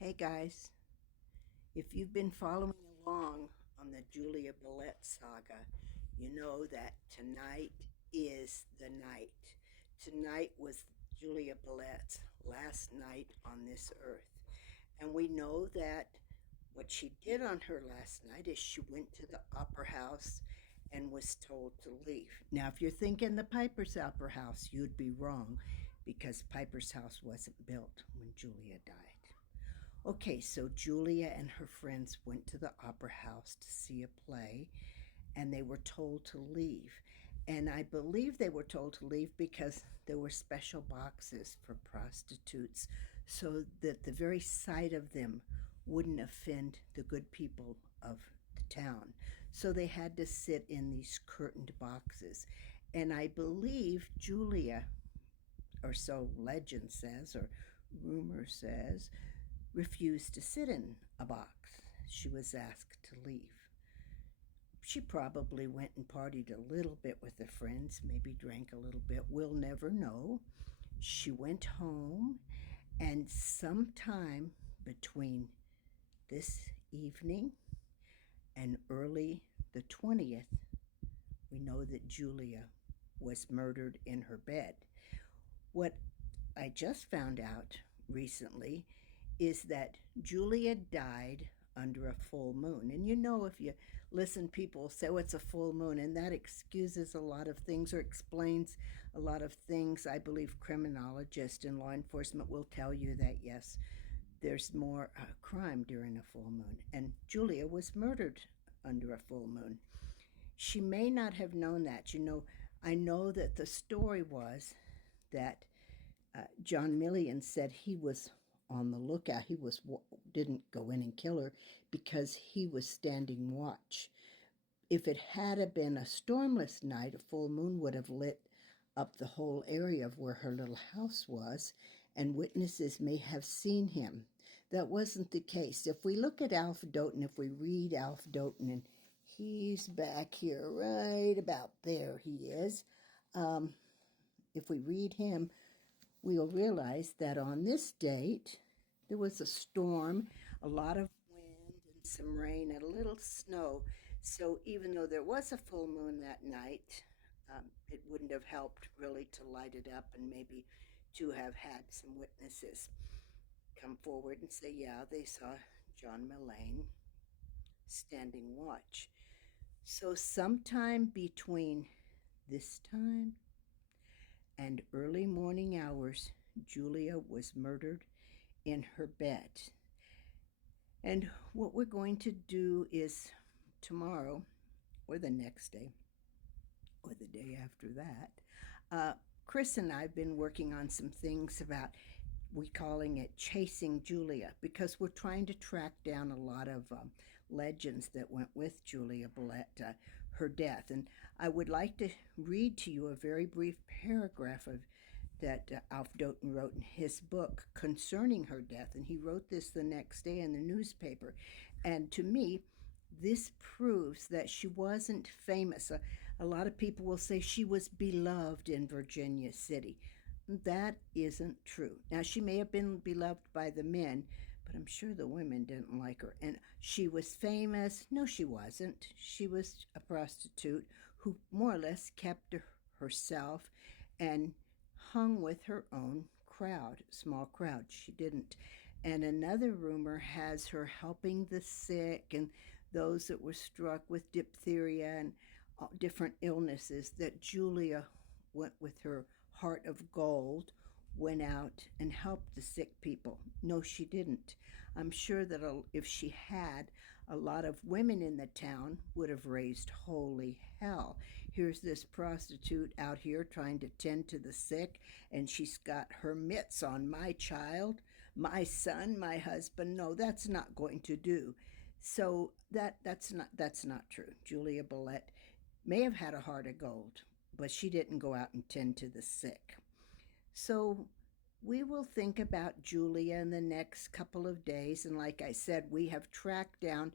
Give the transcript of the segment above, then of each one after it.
Hey guys, if you've been following along on the Julia Billett saga, you know that tonight is the night. Tonight was Julia Billett's last night on this earth. And we know that what she did on her last night is she went to the opera house and was told to leave. Now, if you're thinking the Piper's Opera House, you'd be wrong because Piper's house wasn't built when Julia died. Okay, so Julia and her friends went to the opera house to see a play, and they were told to leave. And I believe they were told to leave because there were special boxes for prostitutes so that the very sight of them wouldn't offend the good people of the town. So they had to sit in these curtained boxes. And I believe Julia, or so legend says, or rumor says, refused to sit in a box. She was asked to leave. She probably went and partied a little bit with her friends, maybe drank a little bit. We'll never know. She went home, and sometime between this evening and early the 20th, we know that Julia was murdered in her bed. What I just found out recently is that Julia died under a full moon. And you know, if you listen, people say, oh, it's a full moon, and that excuses a lot of things or explains a lot of things. I believe criminologists and law enforcement will tell you that, yes, there's more crime during a full moon. And Julia was murdered under a full moon. She may not have known that. You know, I know that the story was that John Millian said he was on the lookout. He didn't go in and kill her because he was standing watch. If it had been a stormless night, a full moon would have lit up the whole area of where her little house was, and witnesses may have seen him. That wasn't the case. If we look at Alf Doughton, if we read Alf Doughton, and he's back here, right about there he is. If we read him, we'll realize that on this date, there was a storm, a lot of wind, and some rain, and a little snow. So even though there was a full moon that night, it wouldn't have helped really to light it up and maybe to have had some witnesses come forward and say, yeah, they saw John Mullane standing watch. So sometime between this time and early morning hours, Julia was murdered in her bed. And what we're going to do is tomorrow, or the next day, or the day after that, Chris and I have been working on some things about, we calling it Chasing Julia, because we're trying to track down a lot of legends that went with Julia Billett, her death. And I would like to read to you a very brief paragraph of that Alf Doughton wrote in his book concerning her death. And he wrote this the next day in the newspaper. And to me, this proves that she wasn't famous. A lot of people will say she was beloved in Virginia City. That isn't true. Now, she may have been beloved by the men, but I'm sure the women didn't like her. And she was famous. No, she wasn't. She was a prostitute who more or less kept to herself and hung with her own crowd, small crowd. She didn't. And another rumor has her helping the sick and those that were struck with diphtheria and different illnesses, that Julia went with her heart of gold, went out and helped the sick people. No, she didn't. I'm sure that if she had, a lot of women in the town would have raised holy hell. Here's this prostitute out here trying to tend to the sick, and she's got her mitts on my child, my son, my husband. No, that's not going to do. So that's not true. Julia Billett may have had a heart of gold, but she didn't go out and tend to the sick. So we will think about Julia in the next couple of days. And like I said, we have tracked down,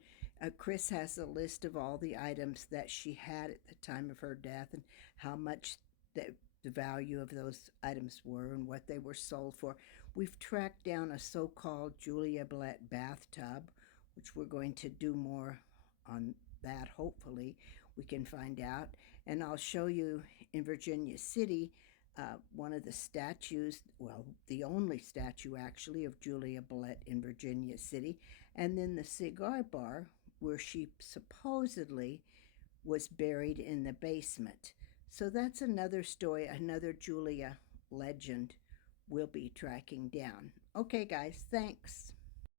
Chris has a list of all the items that she had at the time of her death and how much the value of those items were and what they were sold for. We've tracked down a so-called Julia Bellette bathtub, which we're going to do more on that. Hopefully we can find out. And I'll show you in Virginia City one of the statues, well, the only statue actually of Julia Bellette in Virginia City, and then the cigar bar where she supposedly was buried in the basement. So that's another story, another Julia legend we'll be tracking down. Okay, guys, thanks.